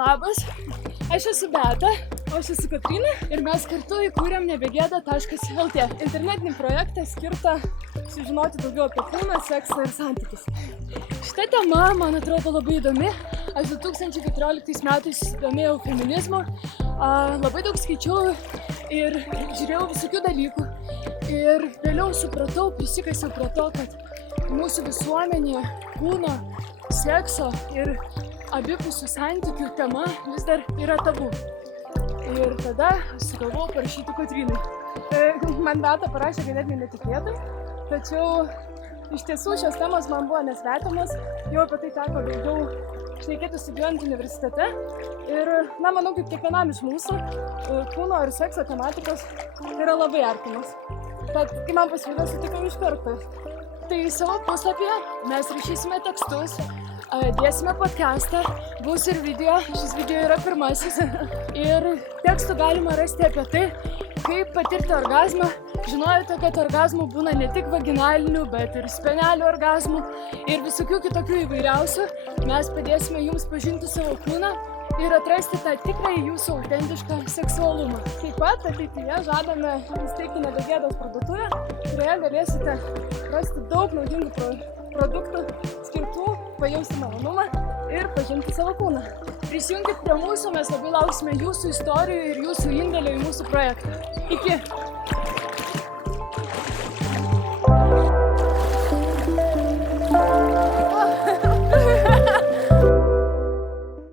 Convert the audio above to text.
Labas, aš esu Beata, o aš esu Kotryna ir mes kartu įkūrėm nebegėda.lt internetinį projektą skirtą sužinoti daugiau apie kūną, seksą ir santykius. Šita tema, man atrodo, labai įdomi. Aš 2014 metais susidomėjau feminizmu, labai daug skaičiau ir žiūrėjau visokių dalykų. Ir vėliau supratau, prisikasiau prie to, kad mūsų visuomenėje kūno, sekso ir abipusių santykių tema vis dar yra tabu. Ir tada sugalvojau parašyti Kotrynai. Man Beata parašė ganėtinai netikėtai, tačiau iš tiesų šios temos man buvo nesvetimas, jau apie tai teko daugiau šnekėti studijuojant universitete. Ir, manau, kaip kiekvienam iš mūsų, kūno ir sekso tematikos yra labai artimas. Tad, kai man pasiūlė, sutikau iš karto. Tai savo puslapyje mes rašysime tekstus, dėsime podcastą, bus ir video, šis video yra pirmasis. Ir tekstų galima rasti apie tai, kaip patirti orgazmą. Žinojote, kad orgazmų būna ne tik vaginalinių, bet ir spenelių orgazmų ir visokių kitokių įvairiausių. Mes padėsime jums pažinti savo kūną ir atrasti tą tikrąjį jūsų autentišką seksualumą. Taip pat ateityje žadame įsteigti Nebegėdos parduotuvę, kurioje galėsite rasti daug naudingų produktų skirtų pajausti malonumą ir pažinti savo kūną. Prisijunkit prie mūsų, mes labai lauksime jūsų istorijų ir jūsų indėlio į mūsų projektą. Iki!